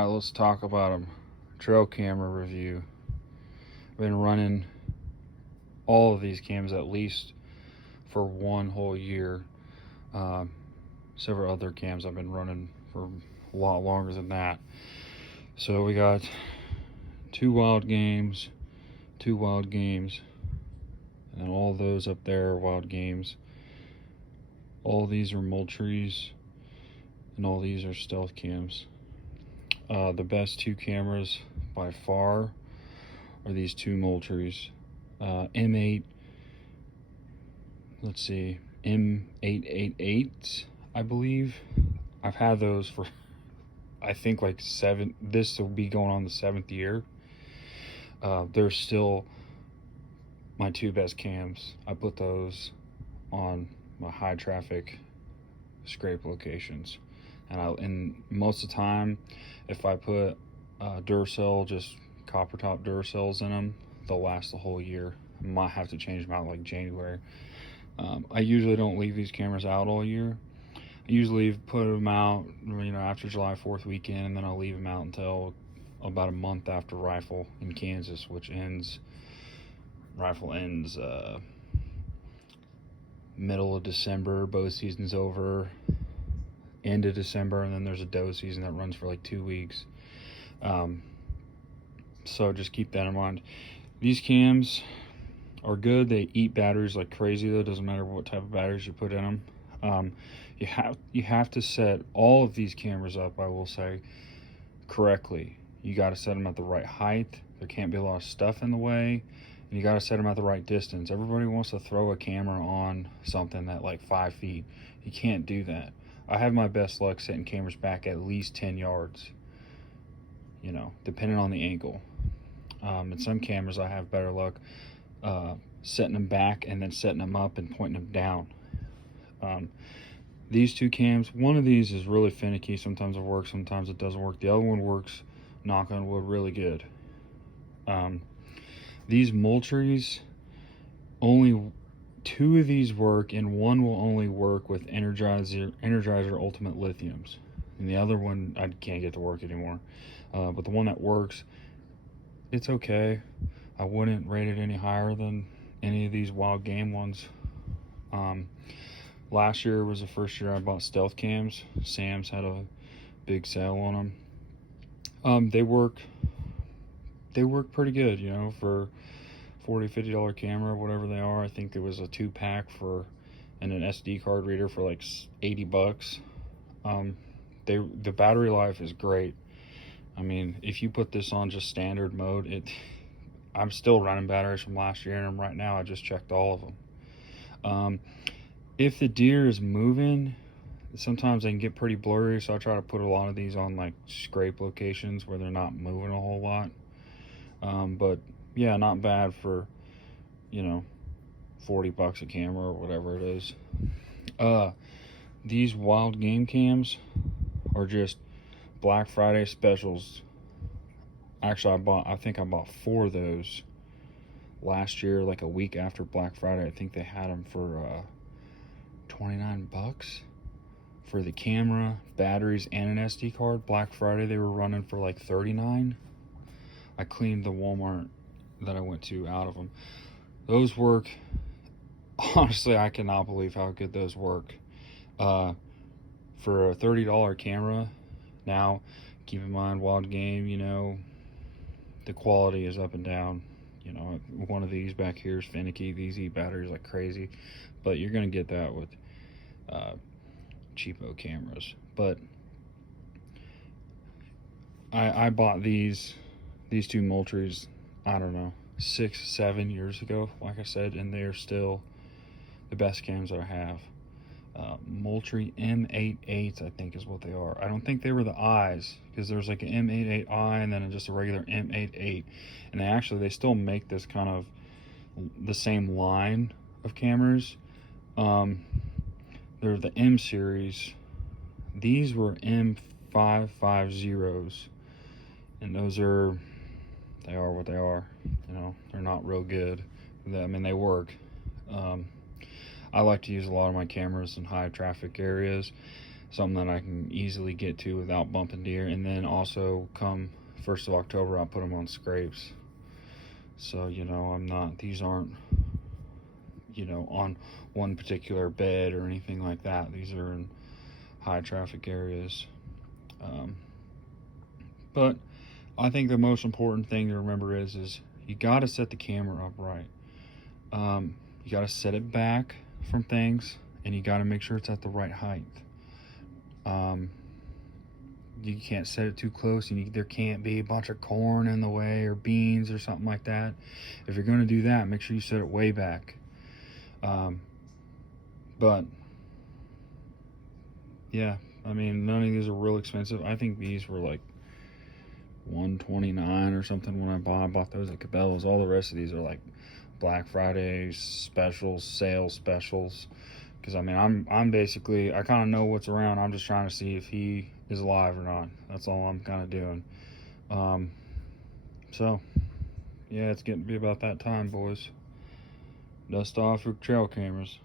Alright, let's talk about a trail camera review. I've been running all of these cams at least for one whole year. Several other cams I've been running for a lot longer than that. So we got two Wildgames, and all those up there are Wildgames. All these are Moultries, and all these are stealth cams. The best two cameras by far are these two Moultries. M8, let's see, M888, I believe. I've had those for, I think, like this will be going on the 7th year. They're still my two best cams. I put those on my high traffic scrape locations, and most of the time, if I put Duracell, just copper top Duracells in them, they'll last the whole year. I might have to change them out like January. I usually don't leave these cameras out all year. I usually put them out, after July 4th weekend, and then I'll leave them out until about a month after rifle in Kansas, which rifle ends middle of December. Bow season's over, end of December, and then there's a doe season that runs for like 2 weeks. So just keep that in mind. These cams are good. They eat batteries like crazy, though. It doesn't matter what type of batteries you put in them. You have to set all of these cameras up, I will say, correctly. You got to set them at the right height. There can't be a lot of stuff in the way, and you got to set them at the right distance. Everybody wants to throw a camera on something at like 5 feet. You can't do that. I have my best luck setting cameras back at least 10 yards, depending on the angle. And some cameras I have better luck setting them back and then setting them up and pointing them down. These two cams, one of these is really finicky. Sometimes it works, sometimes it doesn't work. The other one works, knock on wood, really good. These Moultries, only two of these work, and one will only work with Energizer Ultimate Lithiums, and the other one I can't get to work anymore. But the one that works, it's okay. I wouldn't rate it any higher than any of these Wildgame ones. Last year was the first year I bought stealth cams. Sam's had a big sale on them. They work pretty good, for $40-$50 camera, whatever they are. I think there was a 2-pack and an SD card reader for like $80. The battery life is great. I mean, if you put this on just standard mode, I'm still running batteries from last year in them right now. I just checked all of them. If the deer is moving, sometimes they can get pretty blurry, so I try to put a lot of these on like scrape locations where they're not moving a whole lot. But yeah, not bad for $40 a camera or whatever it is. These Wildgame cams are just Black Friday specials. Actually, I think I bought 4 of those last year, like a week after Black Friday. I think they had them for $29 for the camera, batteries, and an SD card. Black Friday they were running for like $39. I cleaned the Walmart that I went to out of them. Those work. Honestly, I cannot believe how good those work. For a $30 camera. Now, keep in mind, Wildgame, the quality is up and down. One of these back here is finicky. These eat batteries like crazy, but you're gonna get that with cheapo cameras. But I bought these two Moultries, I don't know, 6-7 years ago, like I said, and they're still the best cams that I have. Moultrie M88, I think is what they are. I don't think they were the eyes, because there's like an M88i and then just a regular M88, and they still make this kind of the same line of cameras. They're the M series. These were M550s, and they are what they are. They're not real good. I mean, they work. I like to use a lot of my cameras in high traffic areas. something that I can easily get to without bumping deer. And then also come 1st of October, I'll put them on scrapes. So, you know, these aren't, you know, on one particular bed or anything like that. These are in high traffic areas. But I think the most important thing to remember is you got to set the camera up right. You got to set it back from things, and you got to make sure it's at the right height. You can't set it too close, and there can't be a bunch of corn in the way or beans or something like that. If you're going to do that, make sure you set it way back. But yeah, I mean, none of these are real expensive. I think these were like $129 or something when I bought those at Cabela's. All the rest of these are like Black Friday specials, sales specials. Because I mean, I'm basically, I kind of know what's around. I'm just trying to see if he is alive or not. That's all I'm kind of doing. So yeah, it's getting to be about that time, boys. Dust off your trail cameras.